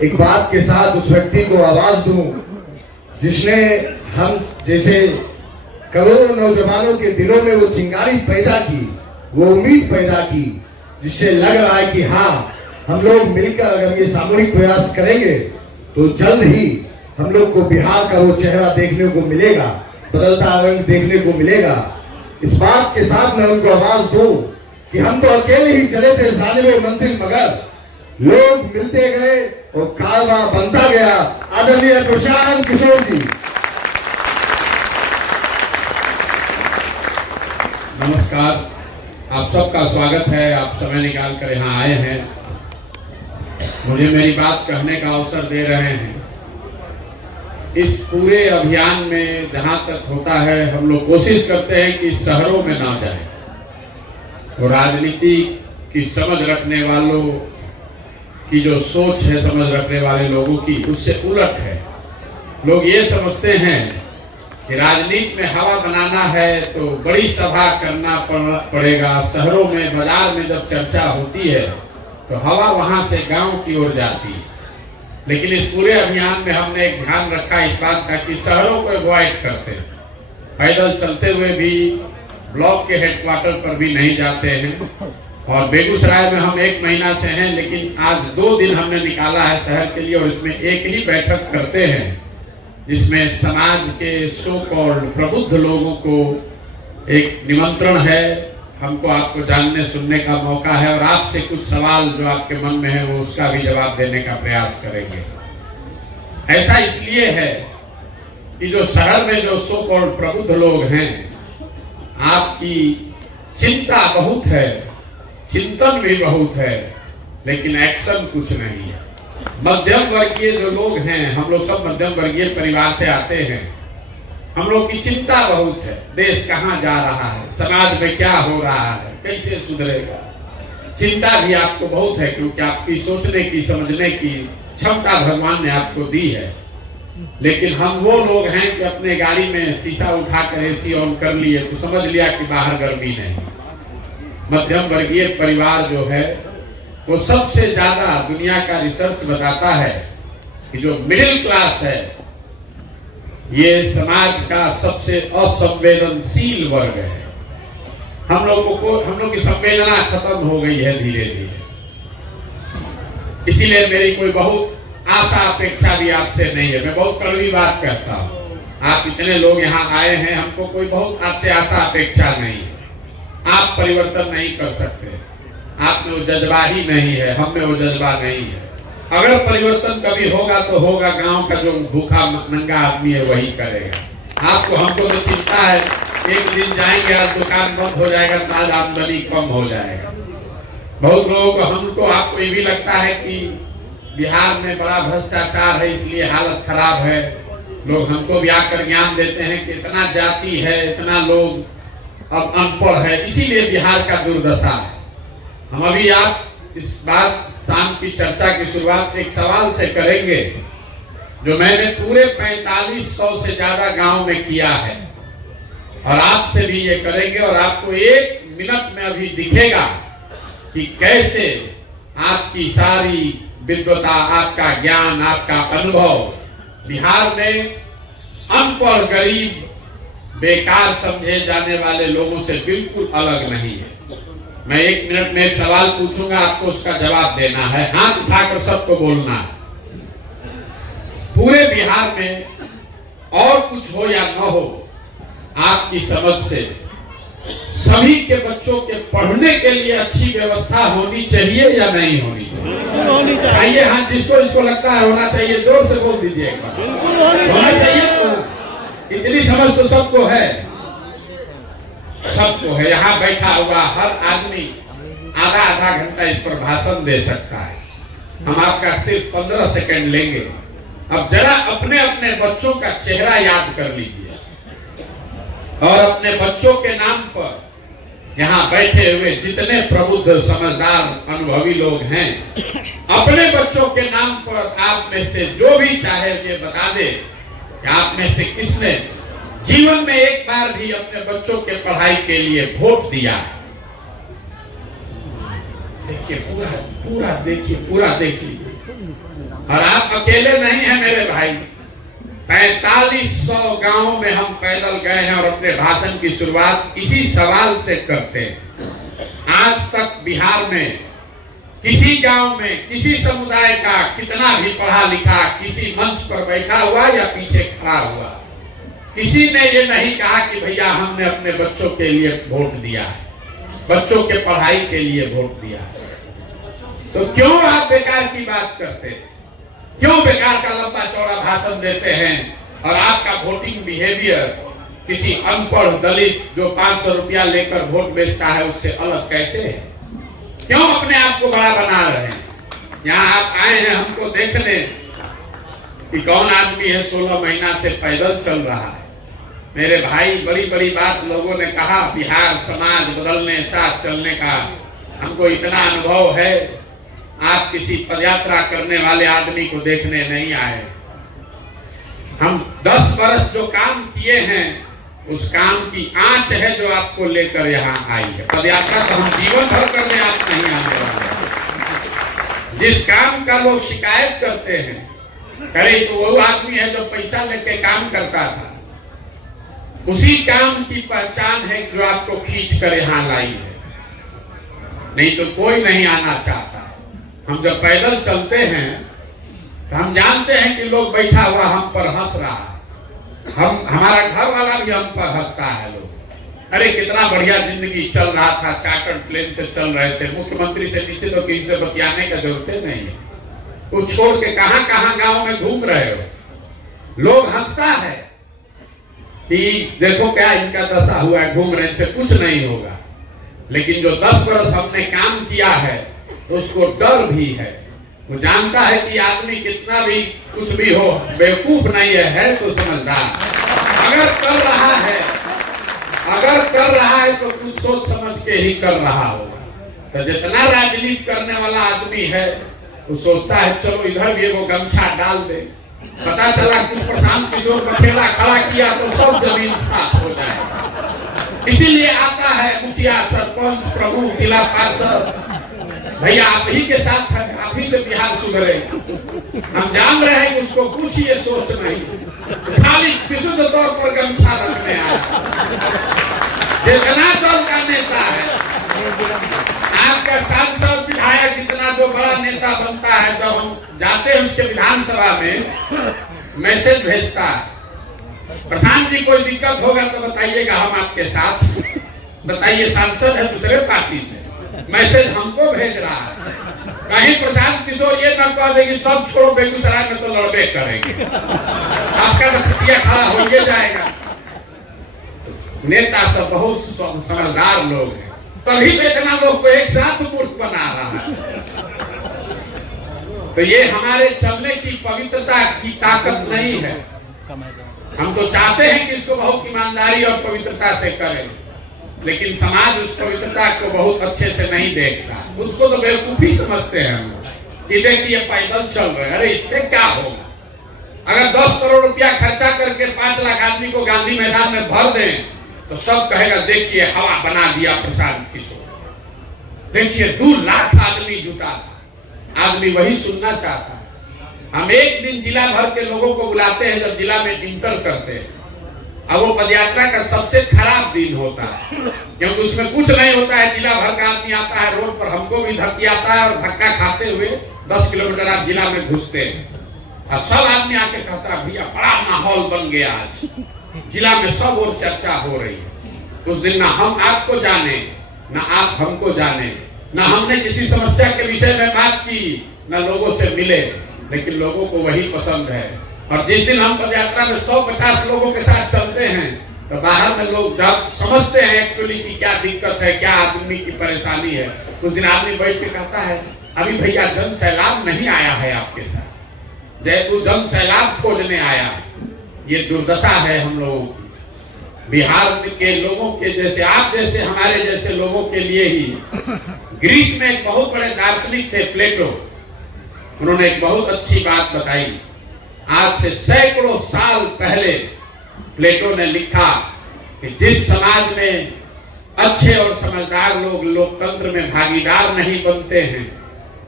एक बात के साथ उस व्यक्ति को आवाज दूं जिसने हम जैसे करोड़ों नौजवानों के दिलों में वो चिंगारी पैदा की, वो उम्मीद पैदा की, जिससे लग रहा है कि हाँ, हम लोग मिलकर अगर ये सामूहिक प्रयास करेंगे तो जल्द ही हम लोग को बिहार का वो चेहरा देखने को मिलेगा, बदलता रंग देखने को मिलेगा। इस बात के साथ मैं उनको आवाज दूं कि हम तो अकेले ही चले थे जानिबे मंजिल, मगर लोग मिलते गए और कारवां बनता गया। आदरणीय प्रशांत किशोर जी। नमस्कार, आप सबका स्वागत है। आप समय निकाल कर यहाँ आए हैं, मुझे मेरी बात कहने का अवसर दे रहे हैं। इस पूरे अभियान में जहाँ तक होता है हम लोग कोशिश करते हैं कि शहरों में ना जाए, तो राजनीति की समझ रखने वालों की जो सोच है, समझ रखने वाले लोगों की, उससे उलट है। लोग ये समझते हैं कि राजनीति में हवा बनाना है तो बड़ी सभा करना पड़ेगा। शहरों में, बाजार में जब चर्चा होती है तो हवा वहां से गांव की ओर जाती है। लेकिन इस पूरे अभियान में हमने एक ध्यान रखा इस बात का कि शहरों को अवॉइड करते हैं, पैदल चलते हुए भी ब्लॉक के हेडक्वार्टर पर भी नहीं जाते हैं। और बेगूसराय में हम 1 महीना से हैं, लेकिन आज 2 दिन हमने निकाला है शहर के लिए, और इसमें एक ही बैठक करते हैं जिसमें समाज के सो कॉल्ड प्रबुद्ध लोगों को एक निमंत्रण है। हमको आपको जानने सुनने का मौका है और आपसे कुछ सवाल जो आपके मन में है वो उसका भी जवाब देने का प्रयास करेंगे। ऐसा इसलिए है कि जो शहर में जो सो कॉल्ड प्रबुद्ध लोग हैं, आपकी चिंता बहुत है, चिंतन भी बहुत है, लेकिन एक्शन कुछ नहीं है। मध्यम वर्गीय जो लोग हैं, हम लोग सब मध्यम वर्गीय परिवार से आते हैं, हम लोग की चिंता बहुत है। देश कहाँ जा रहा है, समाज में क्या हो रहा है, कैसे सुधरेगा। चिंता भी आपको बहुत है, क्योंकि आपकी सोचने की, समझने की क्षमता भगवान ने आपको दी है। लेकिन हम वो लोग हैं कि अपने गाड़ी में शीशा उठाकर एसी ऑन कर लिए तो समझ लिया कि बाहर गर्मी नहीं। मध्यम वर्गीय परिवार जो है वो सबसे ज्यादा, दुनिया का रिसर्च बताता है कि जो मिडिल क्लास है ये समाज का सबसे असंवेदनशील वर्ग है। हम लोग की संवेदना खत्म हो गई है धीरे धीरे। इसीलिए मेरी कोई बहुत आशा अपेक्षा भी आपसे नहीं है। मैं बहुत कड़वी बात कहता हूँ, आप इतने लोग यहाँ आए हैं, हमको कोई बहुत आपसे आशा अपेक्षा नहीं है। आप परिवर्तन नहीं कर सकते, आप में वो जज्बा ही नहीं है, हम में वो जज्बा नहीं है। अगर परिवर्तन कभी होगा तो होगा गांव का जो भूखा नंगा आदमी है वही करेगा। आपको, हमको तो चिंता है, एक दिन जाएंगे आज दुकान बंद हो जाएगा, आज आमदनी कम हो जाएगा। बहुत लोगों को, हमको, आपको ये भी लगता है कि बिहार में बड़ा भ्रष्टाचार है इसलिए हालत खराब है। लोग हमको भी आकर ज्ञान देते हैं कि इतना जाति है, इतना लोग अब अनपढ़ है, इसीलिए बिहार का दुर्दशा है। हम अभी आप इस बात शाम की चर्चा की शुरुआत एक सवाल से करेंगे जो मैंने पूरे 4500 से ज्यादा गांव में किया है, और आपसे भी ये करेंगे। और आपको 1 मिनट में अभी दिखेगा कि कैसे आपकी सारी विद्वता, आपका ज्ञान, आपका अनुभव बिहार में अनपढ़, गरीब, बेकार समझे जाने वाले लोगों से बिल्कुल अलग नहीं है। मैं 1 मिनट में एक सवाल पूछूंगा, आपको उसका जवाब देना है, हाथ उठाकर सबको बोलना है। पूरे बिहार में और कुछ हो या न हो, आपकी समझ से सभी के बच्चों के पढ़ने के लिए अच्छी व्यवस्था होनी चाहिए या नहीं होनी चाहिए? आइए, हाँ, जिसको लगता है होना चाहिए जोर से बोल दीजिए एक बार। होना चाहिए, इतनी समझ तो सबको है, सबको है। यहाँ बैठा हुआ हर आदमी आधा घंटा इस पर भाषण दे सकता है। हम आपका सिर्फ 15 सेकंड लेंगे। अब जरा अपने अपने बच्चों का चेहरा याद कर लीजिए और अपने बच्चों के नाम पर यहाँ बैठे हुए जितने प्रबुद्ध, समझदार, अनुभवी लोग हैं, अपने बच्चों के नाम पर आप में से जो भी चाहे ये बता दे कि आप में से किसने जीवन में एक बार भी अपने बच्चों के पढ़ाई के लिए वोट दिया है। देखिए, पूरा देखिए, पूरा देख लीजिए। और आप अकेले नहीं हैं मेरे भाई, 4500 गांवों में हम पैदल गए हैं और अपने भाषण की शुरुआत इसी सवाल से करते हैं। आज तक बिहार में किसी गांव में किसी समुदाय का कितना भी पढ़ा लिखा किसी मंच पर बैठा हुआ या पीछे खड़ा हुआ, किसी ने ये नहीं कहा कि भैया हमने अपने बच्चों के लिए वोट दिया है, बच्चों के पढ़ाई के लिए वोट दिया है। तो क्यों आप बेकार की बात करते हैं? क्यों बेकार का लंबा चौड़ा भाषण देते हैं? और आपका वोटिंग बिहेवियर किसी अनपढ़ दलित जो 500 रुपया लेकर वोट बेचता है उससे अलग कैसे है? क्यों अपने आप को बड़ा बना रहे हैं? यहाँ आप आए हैं हमको देखने कि कौन आदमी है 16 महीना से पैदल चल रहा है। मेरे भाई, बड़ी बड़ी बात लोगों ने कहा, बिहार समाज बदलने साथ चलने का हमको इतना अनुभव है। आप किसी पदयात्रा करने वाले आदमी को देखने नहीं आए। हम 10 वर्ष जो काम किए हैं उस काम की आंच है जो आपको लेकर यहाँ आई है। पदयात्रा तो हम जीवन भर करने आप नहीं आने वाले। जिस काम का लोग शिकायत करते हैं, अरे तो वो आदमी है जो पैसा लेके काम करता था, उसी काम की पहचान है जो आपको खींच कर यहाँ लाई है। नहीं तो कोई नहीं आना चाहता। हम जब पैदल चलते हैं तो हम जानते हैं कि लोग बैठा हुआ हम पर हंस रहा है, हमारा घर वाला भी हम पर हंसता है। लोग, अरे कितना बढ़िया जिंदगी चल रहा था, चार्टर्ड प्लेन से चल रहे थे, मुख्यमंत्री से नीचे तो किसी से बतियाने का जरूरत नहीं है। कुछ छोड़ के कहां कहां गांव में घूम रहे हो। लोग हंसता है कि देखो क्या इनका दशा हुआ है, घूम रहे से कुछ नहीं होगा। लेकिन जो 10 वर्ष हमने काम किया है तो उसको डर भी है। वो जानता है कि आदमी कितना भी कुछ भी हो बेवकूफ नहीं है तो समझदार। अगर कर रहा है तो कुछ सोच समझ के ही कर रहा होगा। तो जितना राजनीति करने वाला आदमी है वो सोचता है चलो इधर भी वो गमछा डाल दे, पता चला कुछ प्रशांत किशोर बखेड़ा खड़ा किया तो सब जमीन साफ हो जाए। इसीलिए आता है मुखिया, सरपंच, प्रमुख, जिला पार्षद, भैया आप ही के साथ है, आप ही से बिहार सुधरेगा। हम जान रहे हैं कि उसको कुछ ये सोच नहीं, खाली विशुद्ध तौर पर गमछा रखने आया। जितना दल का नेता है, आपका सांसद विधायक इतना जो बड़ा नेता बनता है, जब हम जाते हैं उसके विधानसभा में मैसेज भेजता है, प्रधान जी कोई दिक्कत होगा तो बताइएगा, हम आपके साथ। बताइए, सांसद है दूसरे पार्टी से, मैसेज हमको भेज रहा है। कहीं प्रशांत किशोर ये न कह देगी सब छोड़ो बेगूसराय में तो लड़बे करेंगे, आपका खटिया खड़ा हो जाएगा। नेता सब बहुत समझदार लोग हैं, तभी तो इतना लोग को एक साथ मूर्ख बना रहा है। तो ये हमारे चलने की पवित्रता की ताकत नहीं है। हम तो चाहते हैं कि इसको बहुत ईमानदारी और पवित्रता से करें, लेकिन समाज उस पवित्रता को बहुत अच्छे से नहीं देखता। उसको तो बेवकूफी समझते हैं हम कि देखिए पैदल चल रहे हैं, अरे इससे क्या होगा? अगर 10 करोड़ रुपया खर्चा करके 5 लाख आदमी को गांधी मैदान में भर दें तो सब कहेगा देखिए हवा बना दिया प्रशांत किशोर। देखिए 2 लाख आदमी जुटा था, आदमी वही सुनना चाहता है। हम एक दिन जिला भर के लोगों को बुलाते हैं जब जिला में इंटर करते हैं। अब वो पदयात्रा का सबसे खराब दिन होता है क्योंकि उसमें कुछ नहीं होता है। जिला भर का आदमी आता है, रोड पर हमको भी धक्की आता है और धक्का खाते हुए 10 किलोमीटर आप जिला में घुसते हैं। अब सब आदमी आके कहता है भैया बड़ा माहौल बन गया, आज जिला में सब और चर्चा हो रही है। उस दिन ना हम आपको जाने, ना आप हमको जाने, ना हमने किसी समस्या के विषय में बात की, ना लोगों से मिले, लेकिन लोगों को वही पसंद है। और जिस दिन हम पदयात्रा में 150 लोगों के साथ चलते हैं तो बाहर में लोग जब समझते हैं एक्चुअली की क्या दिक्कत है, क्या आदमी की परेशानी है, उस दिन आदमी बैठ के कहता है अभी भैया जन सैलाब नहीं आया है आपके साथ, जयपुर जन सैलाब खोजने आया है। ये दुर्दशा है हम लोगों की। बिहार के लोगों के जैसे, आप जैसे, हमारे जैसे लोगों के लिए ही ग्रीस में एक बहुत बड़े दार्शनिक थे प्लेटो, उन्होंने एक बहुत अच्छी बात बताई। आज से सैकड़ों साल पहले प्लेटो ने लिखा कि जिस समाज में अच्छे और समझदार लोग लोकतंत्र में भागीदार नहीं बनते हैं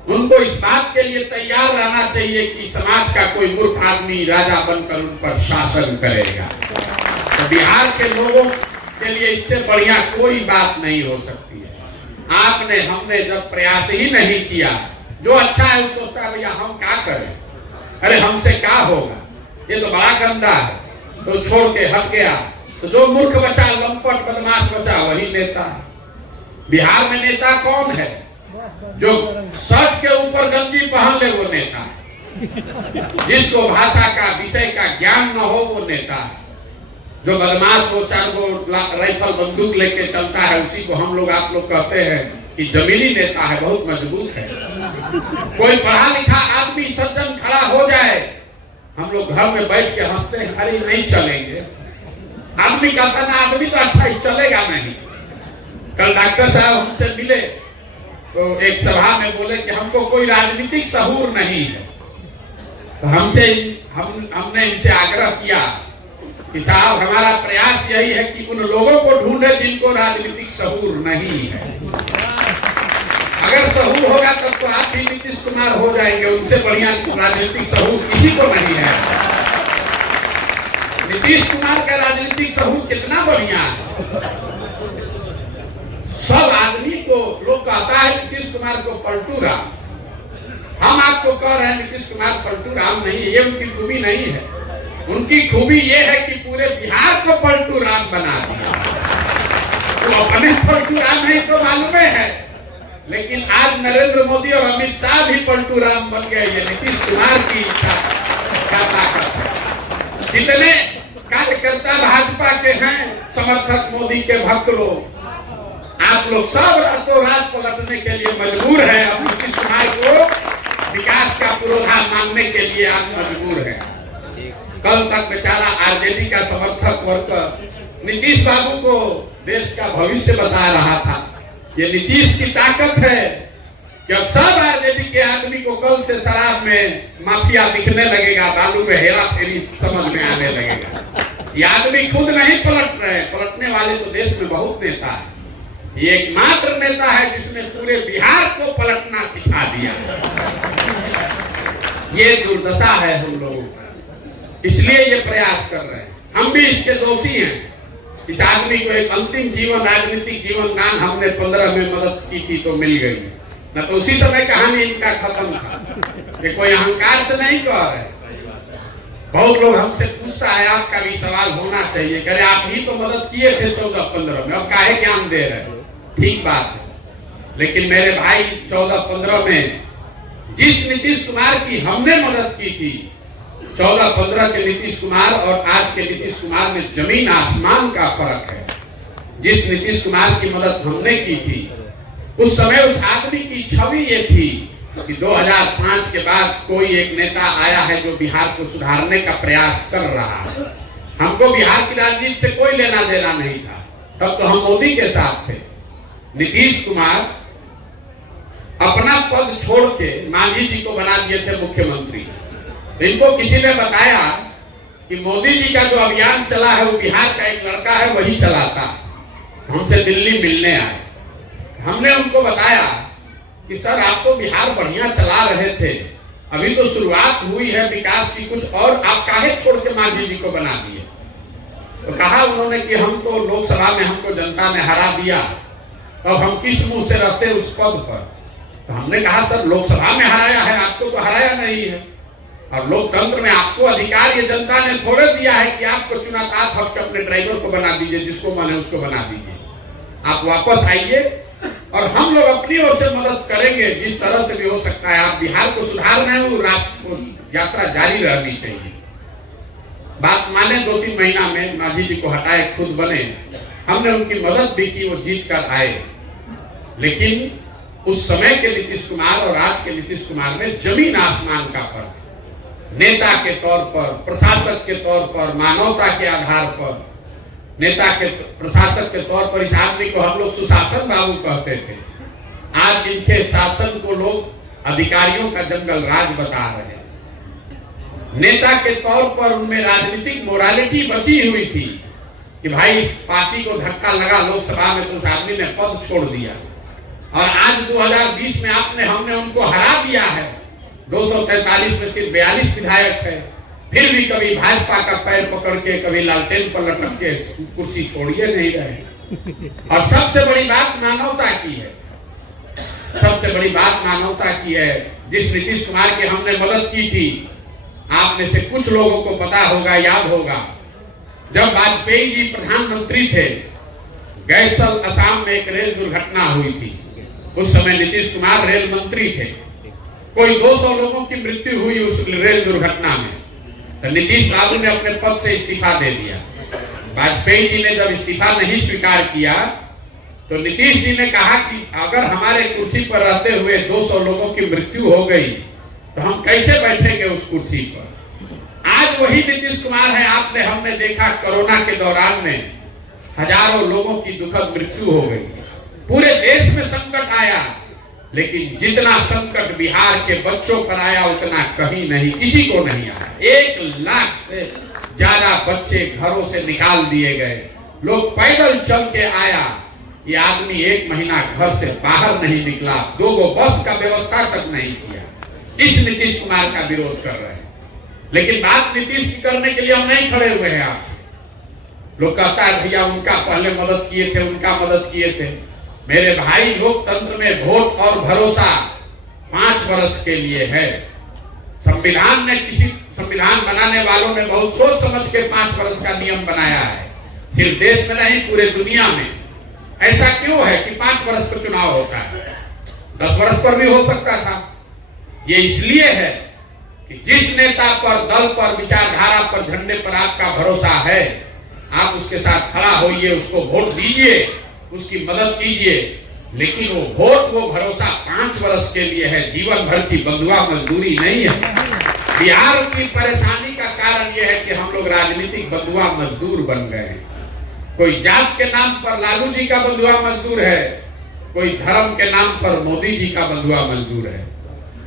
उनको इस बात के लिए तैयार रहना चाहिए कि समाज का कोई मूर्ख आदमी राजा बनकर उन पर शासन करेगा। तो बिहार के लोगों के लिए इससे बढ़िया कोई बात नहीं हो सकती है। आपने हमने जब प्रयास ही नहीं किया, जो अच्छा है वो सोचता है भैया हम क्या करें, अरे हमसे क्या होगा, ये तो बड़ा गंदा है, तो छोड़ के हट गया। तो जो मूर्ख बचा, लंपट बदमाश बचा, वही नेता है। बिहार में नेता कौन है? जो शर्ट के ऊपर गंजी पहन ले वो नेता है। जिसको भाषा का विषय का ज्ञान न हो वो नेता है। जो बदमाश हो, चार वो राइफल बंदूक लेके चलता है, उसी को हम लोग आप लोग कहते हैं कि जमीनी नेता है, बहुत मजबूत है। कोई पढ़ा लिखा आदमी सज्जन खड़ा हो जाए, हम लोग घर में बैठ के हंसते हैं, अरे नहीं चलेंगे। आदमी कहता ना आदमी तो अच्छा ही चलेगा नहीं। कल डॉक्टर साहब हमसे मिले तो एक सभा में बोले कि हमको कोई राजनीतिक सहूर नहीं है। तो हमने इनसे आग्रह किया कि साहब हमारा प्रयास यही है कि उन लोगों को ढूंढे जिनको राजनीतिक सहूर नहीं है। अगर सहूर होगा तब तो आप भी नीतीश कुमार हो जाएंगे। उनसे बढ़िया राजनीतिक सहूर किसी को नहीं है। नीतीश कुमार का राजनीतिक सहूर कितना बढ़िया है। सब आदमी को लोग कहता है नीतीश कुमार को पलटू राम। हम आपको कह रहे हैं नीतीश कुमार पलटू राम नहीं है, ये उनकी खूबी नहीं है। उनकी खूबी ये है कि पूरे बिहार को पलटू राम बना दिया। तो अपने पलटू राम नहीं तो मालूम है, लेकिन आज नरेंद्र मोदी और अमित शाह भी पलटू राम बन गए। ये नीतीश कुमार की इच्छा का ताकत है। जितने कार्यकर्ता भाजपा के हैं, समर्थक मोदी के भक्त लोग, आप लोग सब रातों रात पलटने के लिए मजबूर है। अब नीतीश कुमार को विकास का पुरोधा मानने के लिए आप मजबूर है। कल तक बेचारा आरजेडी का समर्थक वर्ग नीतीश बाबू को देश का भविष्य बता रहा था। ये नीतीश की ताकत है कि अब सब आरजेडी के आदमी को कल से शराब में माफिया दिखने लगेगा, बालू में हेरा फेरी समझ में आने लगेगा। ये आदमी खुद नहीं पलट रहे, पलटने वाले तो देश में बहुत नेता है। ये एकमात्र नेता है जिसने पूरे बिहार को पलटना सिखा दिया। ये दुर्दशा है हम लोगों का, इसलिए ये प्रयास कर रहे हैं। हम भी इसके दोषी हैं। इस आदमी को एक अंतिम जीवन, राजनीतिक जीवन दान हमने 15 में मदद की थी तो मिल गई, न तो उसी समय कहानी इनका खत्म था। ये कोई अहंकार से नहीं कह रहे। बहुत लोग हमसे पूछता है, आपका भी सवाल होना चाहिए, करे आप ही तो मदद किए थे 14-15 में, अब काहे ज्ञान दे रहे हैं। ठीक बात है, लेकिन मेरे भाई 14-15 में जिस नीतीश कुमार की हमने मदद की थी, 14-15 के नीतीश कुमार और आज के नीतीश कुमार में जमीन आसमान का फर्क है। जिस नीतीश कुमार की मदद हमने की थी, उस समय उस आदमी की छवि ये थी कि 2005 के बाद कोई एक नेता आया है जो बिहार को सुधारने का प्रयास कर रहा है। हमको बिहार की राजनीति से कोई लेना देना नहीं था, तब तो हम मोदी के साथ थे। नीतीश कुमार अपना पद छोड़ के मांझी जी को बना दिए थे मुख्यमंत्री। इनको किसी ने बताया कि मोदी जी का जो अभियान चला है वो बिहार का एक लड़का है वही चलाता है। हमसे दिल्ली मिलने आए, हमने उनको बताया कि सर आप तो बिहार बढ़िया चला रहे थे, अभी तो शुरुआत हुई है विकास की कुछ, और आप काहे छोड़ के मांझी जी को बना दिए। तो कहा उन्होंने कि हम तो लोकसभा में हमको जनता ने हरा दिया, अब हम किस मुंह से रहते उस पद पर। तो हमने कहा सर लोकसभा में हराया है, आपको तो हराया नहीं है, और लोकतंत्र में आपको अधिकार ये जनता ने थोड़े दिया है कि आपको चुना था, आप हफ्ते अपने ड्राइवर को बना दीजिए, जिसको मन है उसको बना दीजिए। आप वापस आइए और हम लोग अपनी ओर से मदद करेंगे जिस तरह से भी हो सकता है। आप बिहार को सुधार रहे हो, राष्ट्र को यात्रा जारी रहनी चाहिए। बात माने 2-3 महीना में मांझी जी को हटाए, खुद बने, हमने उनकी मदद भी की, वो जीत कर आए। लेकिन उस समय के नीतीश कुमार और आज के नीतीश कुमार में जमीन आसमान का फर्क। नेता के तौर पर, प्रशासक के तौर पर, मानवता के आधार पर, नेता के प्रशासक के तौर पर इस आदमी को हम लोग सुशासन बाबू कहते थे। आज इनके शासन को लोग अधिकारियों का जंगल राज बता रहे हैं। नेता के तौर पर उनमें राजनीतिक मोरालिटी बची हुई थी कि भाई इस पार्टी को धक्का लगा लोकसभा में तो उस आदमी ने पद छोड़ दिया। और आज 2020 में हमने उनको हरा दिया है। 243 में सिर्फ 42 विधायक है, फिर भी कभी भाजपा का पैर पकड़ के, कभी लालटेन पर लटक के कुर्सी छोड़िए नहीं रहे। और सबसे बड़ी बात मानवता की है, सबसे बड़ी बात मानवता की है। जिस नीतीश कुमार की हमने मदद की थी, आप में से कुछ लोगों को पता होगा, याद होगा, जब वाजपेयी जी प्रधानमंत्री थे, गैसल असम में एक रेल दुर्घटना हुई थी। उस समय नीतीश कुमार रेल मंत्री थे। कोई 200 लोगों की मृत्यु हुई उस रेल दुर्घटना में, तो नीतीश बाबू ने अपने पद से इस्तीफा दे दिया। वाजपेयी जी ने जब इस्तीफा नहीं स्वीकार किया, तो नीतीश जी ने कहा कि अगर हमारे कुर्सी पर रहते हुए 200 लोगों की मृत्यु हो गई, तो हम कैसे बैठेंगे उस कुर्सी पर। आज वही नीतीश कुमार है। हमने देखा कोरोना के दौरान में हजारों लोगों की दुखद मृत्यु हो गई, पूरे देश में संकट आया, लेकिन जितना संकट बिहार के बच्चों पर आया उतना कहीं नहीं, किसी को नहीं आया। 1 लाख से ज्यादा बच्चे घरों से निकाल दिए गए, लोग पैदल चल के आया। ये आदमी 1 महीना घर से बाहर नहीं निकला, 2 बस का व्यवस्था तक नहीं किया। इस नीतीश कुमार का विरोध कर रहे हैं, लेकिन बात नीतीश की करने के लिए हम नहीं खड़े हुए हैं आपसे। लोग कहता है भैया उनका पहले मदद किए थे, उनका मदद किए थे। मेरे भाई, लोकतंत्र में वोट और भरोसा 5 वर्ष के लिए है। संविधान बनाने वालों ने बहुत सोच समझ के 5 वर्ष का नियम बनाया है, सिर्फ देश में नहीं पूरे दुनिया में। ऐसा क्यों है कि 5 वर्ष पर चुनाव होता है? 10 वर्ष पर भी हो सकता था। ये इसलिए है कि जिस नेता पर, दल पर, विचारधारा पर, झंडे पर आपका भरोसा है, आप उसके साथ खड़ा होइए, उसको वोट दीजिए, उसकी मदद कीजिए। लेकिन वो वोट, वो भरोसा 5 वर्ष के लिए है, जीवन भर की बंधुआ मजदूरी नहीं है। बिहार की परेशानी का कारण यह है कि हम लोग राजनीतिक बंधुआ मजदूर बन गए हैं। कोई जात के नाम पर लालू जी का बंधुआ मजदूर है, कोई धर्म के नाम पर मोदी जी का बंधुआ मजदूर है,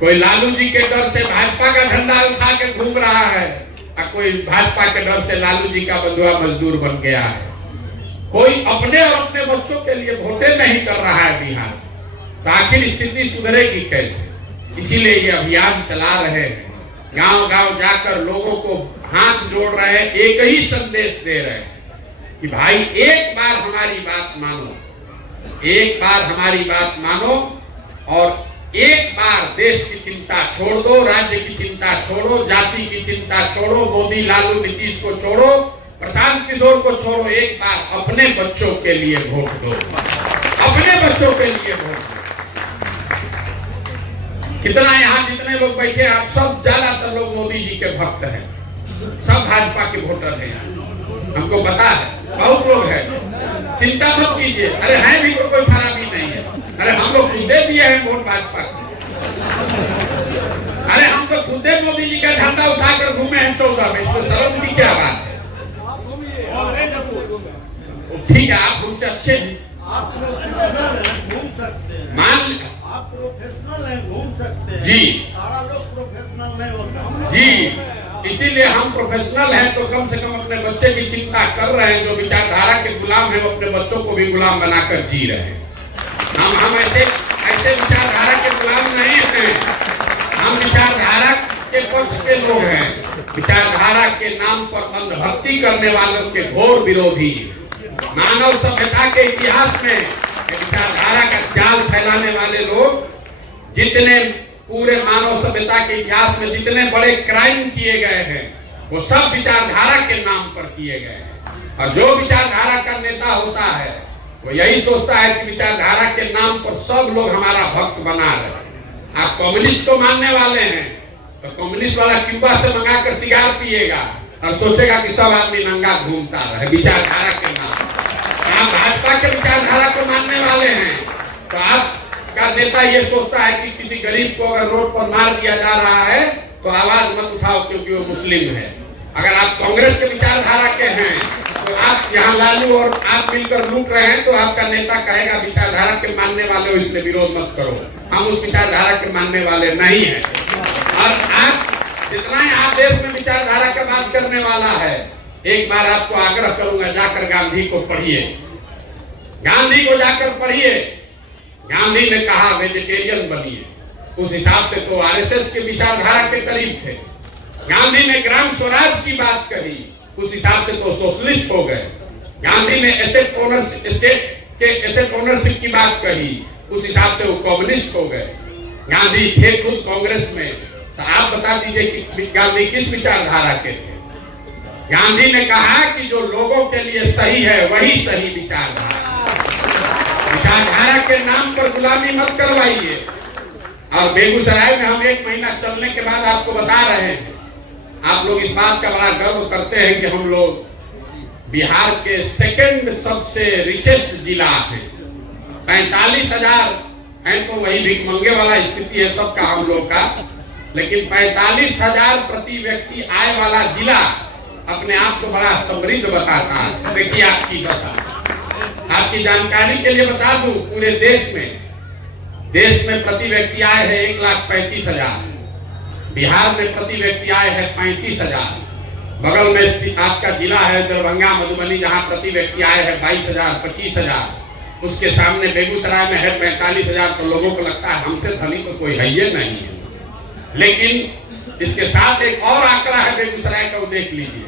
कोई लालू जी के डर से भाजपा का झंडा उठा के घूम रहा है, और कोई भाजपा के डर से लालू जी का बंधुआ मजदूर बन गया है। कोई अपने और अपने बच्चों के लिए वोटें नहीं कर रहा है बिहार। तो आखिर स्थिति सुधरेगी कैसे? इसीलिए ये अभियान चला रहे हैं, गांव गांव जाकर लोगों को हाथ जोड़ रहे हैं, एक ही संदेश दे रहे हैं कि भाई एक बार हमारी बात मानो, एक बार हमारी बात मानो, और एक बार देश की चिंता छोड़ दो, राज्य की चिंता छोड़ो, जाति की चिंता छोड़ो, मोदी लालू नीतीश को छोड़ो, प्रशांत किशोर को छोड़ो, एक बार अपने बच्चों के लिए वोट दो, अपने बच्चों के लिए वोट दो। कितना यहाँ जितने लोग बैठे, आप सब ज्यादातर लोग मोदी जी के भक्त हैं, सब भाजपा के वोटर हैं। हमको पता है, बहुत लोग हैं, चिंता मत कीजिए। अरे हैं भी तो कोई खराबी नहीं है। अरे हम लोग खुदे दिए हैं वोट भाजपा को। अरे हम तो खुदे मोदी जी का झंडा उठाकर घूमे हैं 14 में, इसको शर्म की क्या बात है? ठीक है, आप उनसे अच्छे मान, आप प्रोफेशनल हैं, घूम सकते हैं जी, सारा लोग प्रोफेशनल नहीं होता जी। इसीलिए हम प्रोफेशनल हैं, तो कम से कम अपने बच्चे की चिंता कर रहे हैं। जो विचारधारा के गुलाम हैं, वो अपने बच्चों को भी गुलाम बनाकर जी रहे हैं। हम ऐसे विचारधारा के गुलाम नहीं हैं, हम विचारधारा के पक्ष के लोग हैं। विचारधारा के नाम पर अंधभक्ति करने वालों के घोर विरोधी। मानव सभ्यता के इतिहास में विचारधारा का जाल फैलाने वाले लोग, जितने पूरे मानव सभ्यता के इतिहास में जितने बड़े क्राइम किए गए हैं, वो सब विचारधारा के नाम पर किए गए हैं। और जो विचारधारा का नेता होता है, वो यही सोचता है कि विचारधारा के नाम पर सब लोग हमारा भक्त बना रहे। आप कम्युनिस्ट को मानने वाले हैं, तो कम्युनिस्ट वाला क्यूबा से मंगाकर सिगार पिएगा और सोचेगा कि सब आदमी नंगा घूमता रहे विचारधारा के नाम। आप भाजपा के विचारधारा को मानने वाले हैं, तो आपका नेता ये सोचता है कि किसी गरीब को अगर रोड पर मार दिया जा रहा है तो आवाज मत उठाओ क्योंकि वो मुस्लिम है। अगर आप कांग्रेस के विचारधारा के हैं, तो आप यहाँ लालू और आप मिलकर लूट रहे हैं, तो आपका नेता कहेगा विचारधारा के मानने वाले हो, इसलिए विरोध मत करो, हम उस विचारधारा के मानने वाले नहीं हैं। और आप जितना यहाँ देश में विचारधारा का बात करने वाला है, एक बार आपको आग्रह करूंगा, जाकर गांधी को पढ़िए, गांधी को जाकर पढ़िए। गांधी ने कहा वेजिटेरियन बनिए, उस हिसाब से तो आरएसएस के विचारधारा के करीब थे। गांधी ने ग्राम स्वराज की बात कही, उस हिसाब से तो सोशलिस्ट हो गए। गांधी ने एसेट ओनरशिप की बात कही, उस हिसाब से वो कम्युनिस्ट हो गए। गांधी थे खुद कांग्रेस में, तो आप बता दीजिए कि गांधी किस विचारधारा के थे। गांधी ने कहा कि जो लोगों के लिए सही है वही सही विचारधारा। विचारधारा के नाम पर गुलामी मत करवाइए। और बेगूसराय में हम 1 महीना चलने के बाद आपको बता रहे हैं, आप लोग इस बात का बड़ा गर्व करते हैं कि हम लोग बिहार के सेकंड सबसे रिचेस्ट जिला है। 45,000 है तो वही भिखमंगे वाला स्थिति है सबका हम लोग का, लेकिन 45,000 प्रति व्यक्ति आय वाला जिला अपने आप को बड़ा समृद्ध बताता है। देखिए आपकी दशा, आपकी जानकारी के लिए बता दूं, पूरे देश में प्रति व्यक्ति आय है 1,35,000। बिहार में प्रति व्यक्ति आय है 35,000। बगल में आपका जिला है दरभंगा मधुबनी, जहां प्रति व्यक्ति आय है 22,000 25,000। उसके सामने बेगूसराय में है 45,000। तो लोगों को लगता है हमसे धनी तो कोई है ही नहीं है। लेकिन इसके साथ एक और आंकड़ा है बेगूसराय का, वो देख लीजिए।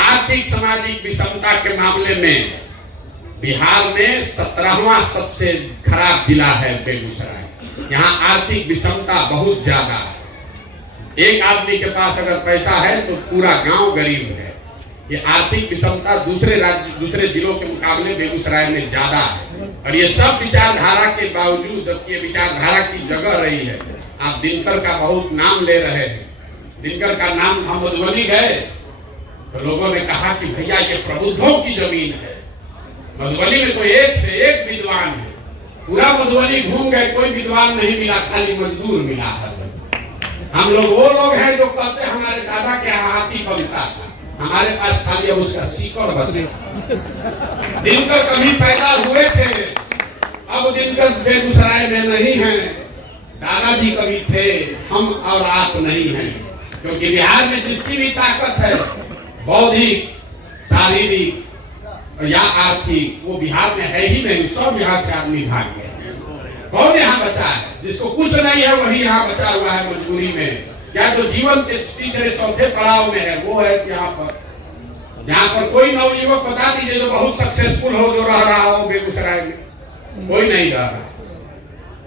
आर्थिक सामाजिक विषमता के मामले में बिहार में 17वां सबसे खराब जिला है बेगूसराय। यहाँ आर्थिक विषमता बहुत ज्यादा है। एक आदमी के पास अगर पैसा है तो पूरा गांव गरीब है। ये आर्थिक विषमता दूसरे जिलों के मुकाबले बेगूसराय में ज्यादा है। और ये सब विचारधारा के बावजूद, जबकि ये विचारधारा की जगह रही है। आप दिनकर का बहुत नाम ले रहे हैं। दिनकर का नाम, हम मधुबनी गए तो लोगों ने कहा कि भैया ये प्रबुद्धों की जमीन है। मधुबनी में तो एक से एक विद्वान है। पूरा मधुबनी घूम गए, कोई विद्वान नहीं मिला, खाली मजदूर मिला है। हम लोग वो लोग हैं जो कहते हैं हमारे दादा के हाथी बनता था, हमारे पास खाली अब उसका सीकड़ बचे। दिनकर कभी पैदा हुए थे, अब दिनकर बेगूसराय में नहीं है। दादाजी कभी थे, हम और आप नहीं हैं। क्योंकि बिहार में जिसकी भी ताकत है, बौद्धिक, शारीरिक या आर्थिक, वो बिहार में है ही नहीं। सब बिहार से आदमी भाग गए। कौन यहाँ बचा है? जिसको कुछ नहीं है वही यहाँ बचा हुआ है मजबूरी में, या जो जीवन के तीसरे चौथे पड़ाव में है वो है यहाँ पर। जहाँ पर कोई नवयुवक बता दीजिए जो बहुत सक्सेसफुल हो, जो रह रहा हो बेगूसराय में, कोई नहीं रह रहा।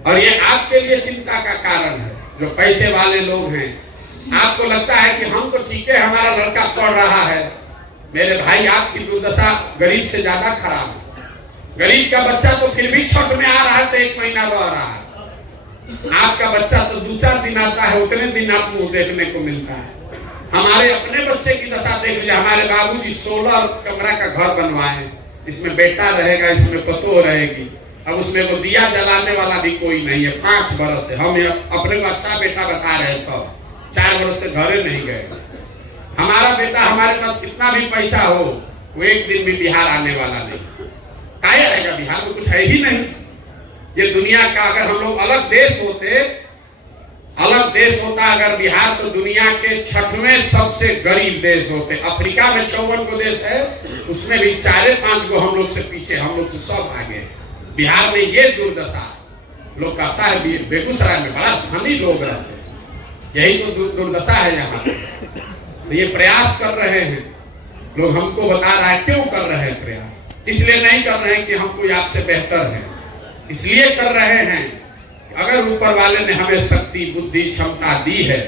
और ये आपके लिए चिंता का कारण है, जो पैसे वाले लोग हैं। आपको लगता है कि हम तो ठीक है, हमारा लड़का पढ़ रहा है। मेरे भाई, आपकी दुर्दशा गरीब से ज्यादा खराब है। गरीब का बच्चा तो फिर भी छठ में आ रहा है तो 1 महीना रह रहा है। आपका बच्चा तो 2-4 दिन आता है, उतने दिन आपको देखने को मिलता है। हमारे अपने बच्चे की दशा देख लीजिए। हमारे बाबूजी 16 कमरा का घर बनवाए, इसमें बेटा रहेगा, इसमें पतोह रहेगी। अब उसमें वो दिया जलाने वाला भी कोई नहीं है। 5 बरस से हम अपने को अच्छा बेटा बता रहे, तो 4 बरस से घरे नहीं गए। हमारा बेटा, हमारे पास कितना भी पैसा हो, वो एक दिन भी बिहार आने वाला नहीं। क्या आएगा? बिहार में कुछ है ही नहीं। ये दुनिया का, अगर हम लोग अलग देश होता अगर बिहार, तो दुनिया के 6वें सबसे गरीब देश होते। अफ्रीका में 54 को देश है, उसमें भी 4-5 को हम लोग से पीछे, हम लोग से सब आगे। बिहार में ये दुर्दशा। लोग कहता है बेगूसराय में बड़ा धनी लोग रहते हैं, यही तो दुर्दशा है यहाँ। तो ये प्रयास कर रहे हैं लोग, हमको बता रहा है क्यों कर रहे हैं प्रयास। इसलिए नहीं कर रहे हैं कि हम कोई आपसे बेहतर है, इसलिए कर रहे हैं अगर ऊपर वाले ने हमें शक्ति, बुद्धि, क्षमता दी है,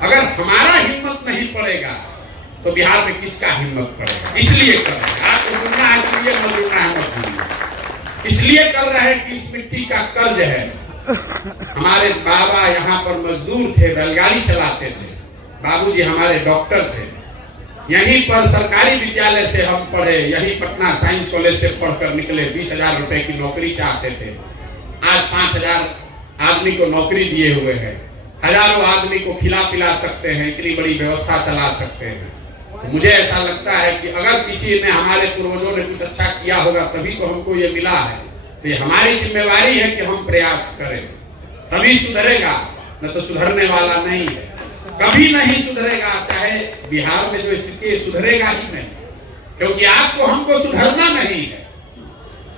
अगर हमारा हिम्मत नहीं पड़ेगा तो बिहार में किसका हिम्मत पड़ेगा। इसलिए कर रहे हैं। आपको सुनना है तो ये मत भूलिए। इसलिए कर रहे हैं कि इस मिट्टी का कर्ज है। हमारे बाबा यहाँ पर मजदूर थे, बैलगाड़ी चलाते थे। बाबूजी हमारे डॉक्टर थे। यहीं पर सरकारी विद्यालय से हम पढ़े, यहीं पटना साइंस कॉलेज से पढ़कर निकले। 20,000 रुपए की नौकरी चाहते थे। आज 5,000 आदमी को नौकरी दिए हुए हैं। हजारों आदमी को खिला पिला सकते हैं, इतनी बड़ी व्यवस्था चला सकते हैं। तो मुझे ऐसा लगता है कि अगर किसी ने, हमारे पूर्वजों ने कुछ अच्छा किया होगा तभी तो हमको ये मिला है। तो ये हमारी जिम्मेवारी है कि हम प्रयास करें, तभी सुधरेगा, न तो सुधरने वाला नहीं है। कभी नहीं सुधरेगा, चाहे बिहार में जो स्थिति सुधरेगा ही नहीं, क्योंकि आपको हमको सुधरना नहीं है।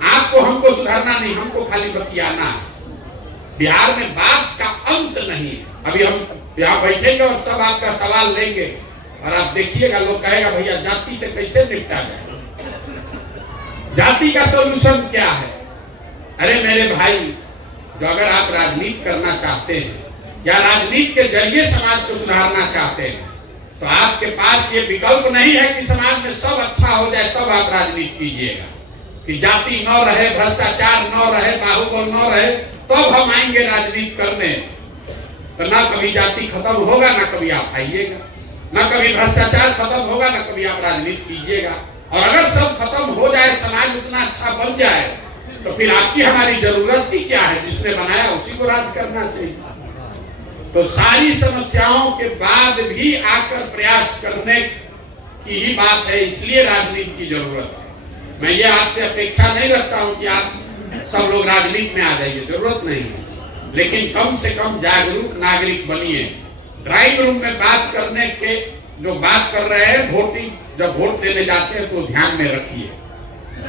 आप आपको हमको सुधारना नहीं, हमको खाली बतियाना है। बिहार में बात का अंत नहीं है। अभी हम यहाँ बैठेंगे और सब आपका सवाल लेंगे और आप देखिएगा, लोग कहेगा भैया जाति से कैसे निपटा जाए, जाति का सॉल्यूशन क्या है। अरे मेरे भाई, जो अगर आप राजनीति करना चाहते हैं या राजनीति के जरिए समाज को सुधारना चाहते हैं, तो आपके पास ये विकल्प नहीं है कि समाज में सब अच्छा हो जाए तब आप राजनीति कीजिएगा, कि जाति न रहे, भ्रष्टाचार न रहे, बाहुबल न रहे, तब हम आएंगे राजनीति करने। तो ना कभी जाति खत्म होगा, ना कभी आप आइएगा, ना कभी भ्रष्टाचार खत्म होगा, ना कभी आप राजनीति कीजिएगा। और अगर सब खत्म हो जाए, समाज उतना अच्छा बन जाए, तो फिर आपकी हमारी जरूरत ही क्या है। जिसने बनाया उसी को राज करना चाहिए। तो सारी समस्याओं के बाद भी आकर प्रयास करने की ही बात है, इसलिए राजनीति की जरूरत है। मैं ये आपसे अपेक्षा नहीं रखता हूं कि आप सब लोग राजनीति में आ जाइए, जरूरत नहीं है, लेकिन कम से कम जागरूक नागरिक बनिए। ड्राइंग रूम में बात करने के जो बात कर रहे हैं, वोटिंग जब वोट देने जाते हैं तो ध्यान में रखिए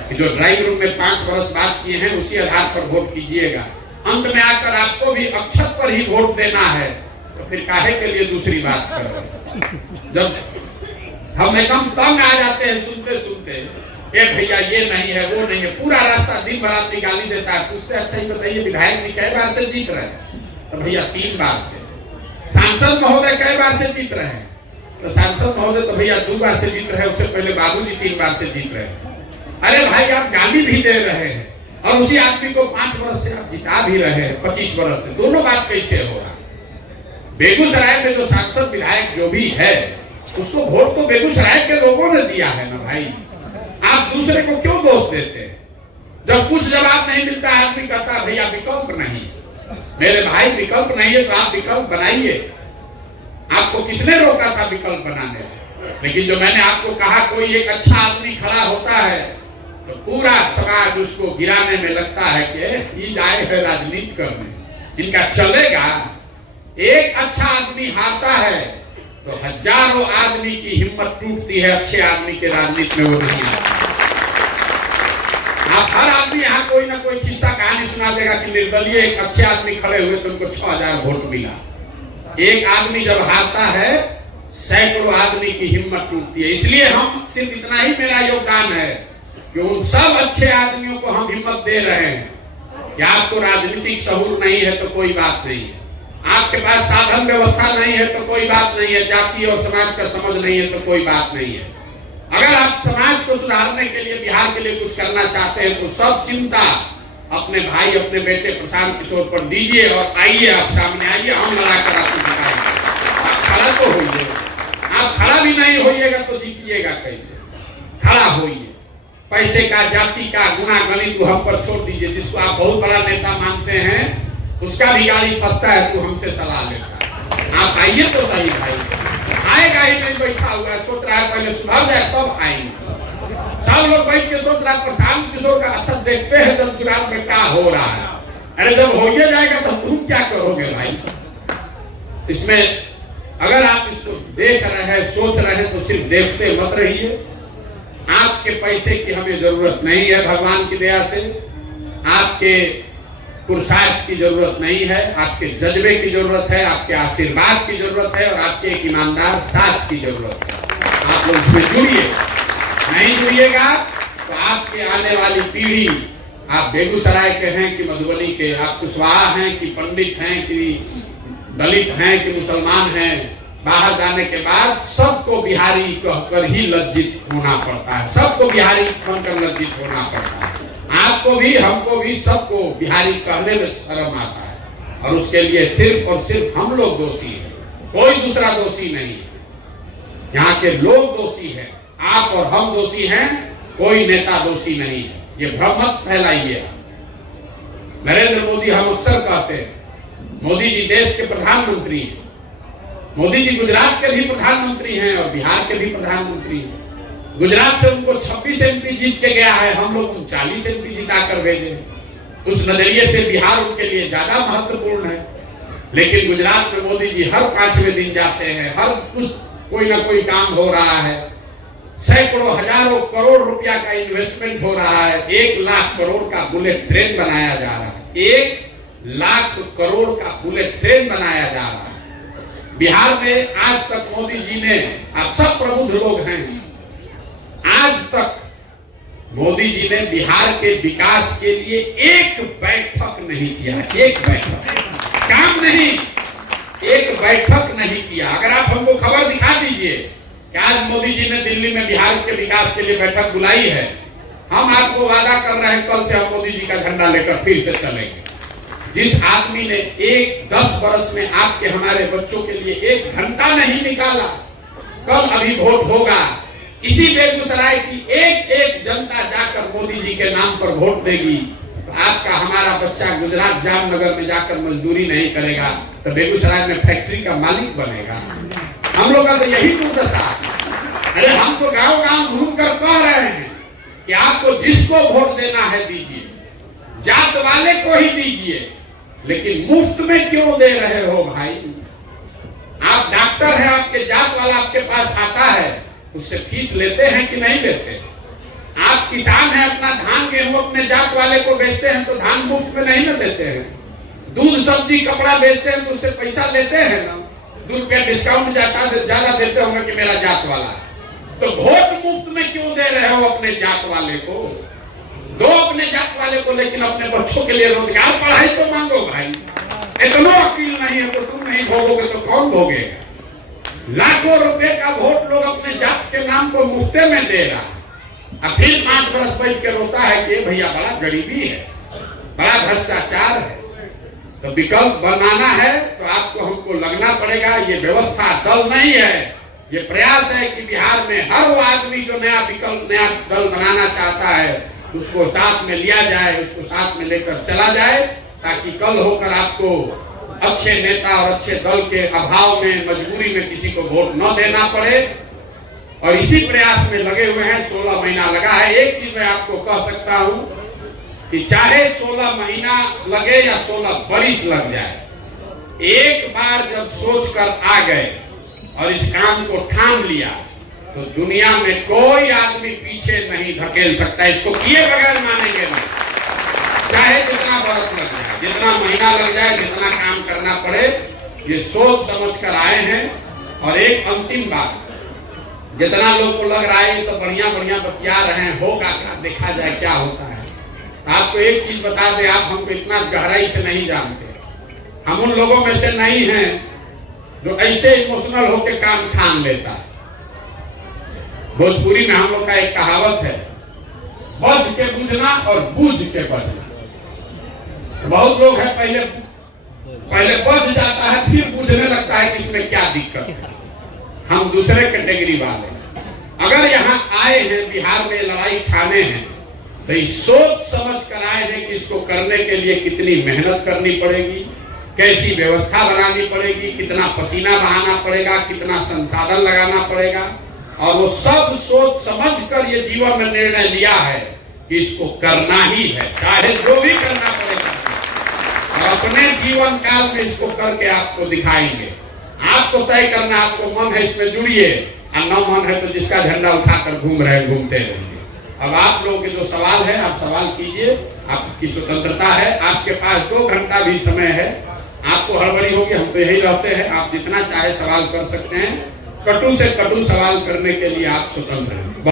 कि जो ड्राइंग रूम में 5 वर्ष बात किए हैं उसी आधार पर वोट कीजिएगा। अंत में आकर आपको भी अक्षत पर ही वोट देना है, तो फिर काहे के लिए दूसरी बात कर रहे हैं। जब हम एकदम तंग आ जाते हैं सुनते सुनते, ए भैया ये नहीं है, वो नहीं है, पूरा रास्ता दिन भर आदमी गाली देता है। उससे अच्छा ही बताइए विधायक जी कई बार से जीत रहे हैं, तो भैया 3 बार से। सांसद महोदय कई बार से जीत रहे हैं, तो सांसद महोदय तो भैया 2 बार से जीत रहे हैं, उससे पहले बाबूजी 3 बार से जीत रहे हैं। अरे भाई, आप गाली भी दे रहे हैं और उसी आदमी को 5 वर्ष से आप जिता भी रहे हैं, 25 वर्ष से। दोनों बात कैसे हो रहा है? बेगूसराय में जो सांसद विधायक जो भी है, उसको वोट तो बेगूसराय के लोगों ने दिया है ना भाई। आप दूसरे को क्यों दोष देते हैं? जब कुछ जवाब नहीं मिलता है, आदमी कहता है भैया विकल्प नहीं। मेरे भाई, विकल्प नहीं है तो आप विकल्प बनाइए। आपको किसने रोका था विकल्प बनाने से? लेकिन जो मैंने आपको कहा, कोई एक अच्छा आदमी खड़ा होता है तो पूरा समाज उसको गिराने में लगता है कि ये आए है राजनीति करने, इनका चलेगा। एक अच्छा आदमी हारता है तो हजारों आदमी की हिम्मत टूटती है, अच्छे आदमी के राजनीति में वो नहीं आता। आप हर आदमी यहाँ कोई ना कोई किस्सा कहानी सुना देगा कि निर्दलीय एक अच्छे आदमी खड़े हुए तो उनको 6000 वोट मिला। एक आदमी जब हारता है, सैकड़ों आदमी की हिम्मत टूटती है। इसलिए हम सिर्फ इतना ही मेरा योगदान है कि उन सब अच्छे आदमियों को हम हिम्मत दे रहे हैं कि आपको राजनीतिक शऊर नहीं है तो कोई बात नहीं है, आपके पास साधन व्यवस्था नहीं है तो कोई बात नहीं है, जाति और समाज का समझ नहीं है तो कोई बात नहीं है। अगर आप समाज को सुधारने के लिए, बिहार के लिए कुछ करना चाहते हैं, तो सब चिंता अपने भाई, अपने बेटे प्रशांत किशोर पर दीजिए और आइए, आप सामने आइए, हम लड़ाकर आपको जिताएंगे। आप खड़ा तो होइए, आप खड़ा भी नहीं होइएगा तो जीतिएगा कैसे? खड़ा होइए। पैसे का, जाति का गुना गणित को हम पर छोड़ दीजिए। जिसको आप बहुत बड़ा नेता मानते हैं, उसका भी गाली फंसता है तो हमसे सलाह लेता है। आप आइए तो सही भाई। आएगा ही नहीं, बैठा हुआ है, सोच रहा है पहले सुधर जाए तब आएंगे। सब लोग बैठ के सोच रहा है प्रशांत किशोर का अच्छा देखते हैं जब चुनाव में क्या हो रहा है। अरे जब हो जाएगा तो तुम क्या करोगे भाई? इसमें अगर आप इसको देख रहे हैं, सोच रहे हैं, तो सिर्फ देखते मत रहिए। आपके पैसे की हमें जरूरत नहीं है, भगवान की दया से। आपके पुरुषार्थ की जरूरत नहीं है, आपके जज्बे की जरूरत है, आपके आशीर्वाद की जरूरत है और आपके एक ईमानदार साथ की जरूरत है। आप लोग इसमें जुड़िए। नहीं जुड़िएगा तो आपके आने वाली पीढ़ी, आप बेगूसराय के हैं कि मधुबनी के, आप कुशवाहा हैं कि पंडित हैं कि दलित हैं कि मुसलमान हैं, बाहर जाने के बाद सबको बिहारी कहकर ही लज्जित होना पड़ता है। सबको बिहारी कहकर लज्जित होना पड़ता है। आपको भी, हमको भी, सबको बिहारी कहने में शर्म आता है और उसके लिए सिर्फ और सिर्फ हम लोग दोषी हैं, कोई दूसरा दोषी नहीं है। यहाँ के लोग दोषी हैं, आप और हम दोषी हैं, कोई नेता दोषी नहीं है। ये भ्रम मत फैलाइए। नरेंद्र मोदी, हम अक्सर कहते हैं मोदी जी देश के प्रधानमंत्री हैं। मोदी जी गुजरात के भी प्रधानमंत्री हैं और बिहार के भी प्रधानमंत्री हैं। गुजरात से उनको 26 MP जीत के गया है, हम लोग 40 MP जिता कर भेजे। उस नजरिए से बिहार उनके लिए ज्यादा महत्वपूर्ण है। लेकिन गुजरात में मोदी जी हर 5वें दिन जाते हैं, हर कुछ कोई ना कोई काम हो रहा है। सैकड़ों हजारों करोड़ रुपया का इन्वेस्टमेंट हो रहा है, 1 लाख करोड़ का बुलेट ट्रेन बनाया जा रहा है, 1 लाख करोड़ का बुलेट ट्रेन बनाया जा रहा है। बिहार में आज तक मोदी जी ने, आप सब प्रबुद्ध लोग हैं, आज तक मोदी जी ने बिहार के विकास के लिए एक बैठक नहीं किया, एक बैठक, काम नहीं, एक बैठक नहीं किया। अगर आप हमको खबर दिखा दीजिए कि आज मोदी जी ने दिल्ली में बिहार के विकास के लिए बैठक बुलाई है, हम आपको वादा कर रहे हैं कल से हम मोदी जी का झंडा लेकर फिर से चलेंगे। जिस आदमी ने 10 वर्ष में आपके हमारे बच्चों के लिए 1 घंटा नहीं निकाला, कल अभी वोट होगा, इसी बेगूसराय की एक जनता जाकर मोदी जी के नाम पर वोट देगी, तो आपका हमारा बच्चा गुजरात जामनगर में जाकर मजदूरी नहीं करेगा, तो बेगूसराय में फैक्ट्री का मालिक बनेगा। हम लोग का तो यही दुर्दशा है। अरे हम तो गांव गांव घूम कर कह रहे हैं कि आपको जिसको वोट देना है दीजिए, जात वाले को ही दीजिए, लेकिन मुफ्त में क्यों दे रहे हो भाई? आप डॉक्टर हैं, आपके जात वाला आपके पास आता है, उससे फीस लेते हैं कि नहीं लेते? आप किसान हैं, अपना धान गेहूं अपने जात वाले को बेचते हैं तो धान मुफ्त में नहीं ना देते हैं? दूध सब्जी कपड़ा बेचते हैं तो उससे पैसा लेते हैं ना, 2 रुपया डिस्काउंट ज्यादा देते होंगे कि मेरा जात वाला है। तो वोट मुफ्त में क्यों दे रहे हो अपने जात वाले को? दो अपने जात वाले को, लेकिन अपने बच्चों के लिए रोजगार, पढ़ाई तो मांगो भाई। इतना अकील नहीं है तो तुम नहीं भोगोगे तो कौन भोगेगा? लाखों रुपए का वोट लोग अपने जात के नाम को मुफ्ते में दे रहा है, अब फिर 5 वर्ष बैठ के रोता है कि भैया बड़ा गरीबी है, बड़ा भ्रष्टाचार है। तो विकल्प बनाना है तो आपको हमको लगना पड़ेगा। ये व्यवस्था दल नहीं है, ये प्रयास है कि बिहार में हर वो आदमी जो नया विकल्प, नया दल बनाना चाहता है, उसको साथ में लिया जाए, उसको साथ में लेकर चला जाए, ताकि कल होकर आपको अच्छे नेता और अच्छे दल के अभाव में, मजबूरी में किसी को वोट न देना पड़े। और इसी प्रयास में लगे हुए हैं, 16 महीना लगा है। एक चीज मैं आपको कह सकता हूं कि चाहे 16 महीना लगे या 16 बरिस लग जाए, एक बार जब सोच कर आ गए और इस काम को ठान लिया, तो दुनिया में कोई आदमी पीछे नहीं धकेल सकता। इसको किए बगैर मानेंगे नहीं, चाहे जितना बरस लग जाए, जितना महीना लग जाए, जितना काम करना पड़े। ये सोच समझ कर आए हैं। और एक अंतिम बात, जितना लोग को लग रहा है तो बढ़िया बतिया रहे हैं, होगा क्या, देखा जाए क्या होता है। आपको एक चीज बता दें, आप हमको इतना गहराई से नहीं जानते, हम उन लोगों में से नहीं हैं जो ऐसे इमोशनल होकर काम ठान लेता है। भोजपुरी में हम लोग का एक कहावत है, बच के बुझना और बूझ के बचना। बहुत लोग हैं पहले बच जाता है, फिर बुझने लगता है कि इसमें क्या दिक्कत है। हम दूसरे कैटेगरी वाले हैं। अगर यहाँ आए हैं, बिहार में लड़ाई ठाने हैं, तो सोच समझ कर आए हैं कि इसको करने के लिए कितनी मेहनत करनी पड़ेगी, कैसी व्यवस्था बनानी पड़ेगी, कितना पसीना बहाना पड़ेगा, कितना संसाधन लगाना पड़ेगा। और वो सब सोच समझ कर ये जीवन में निर्णय लिया है कि इसको करना ही है, चाहे जो भी करना पड़ेगा। और अपने जीवन काल में इसको करके आपको दिखाएंगे। आपको तय करना, आपको मन है इसमें जुड़िए, और न मन है तो जिसका झंडा उठाकर घूमते रहिए। अब आप लोगों के जो सवाल है, आप सवाल कीजिए, आपकी स्वतंत्रता है, आपके पास 2 घंटा भी समय है। आपको हड़बड़ी होगी, हम तो यही रहते हैं, आप जितना चाहे सवाल कर सकते हैं। कटु से कटु सवाल करने के लिए आप स्वतंत्र हैं।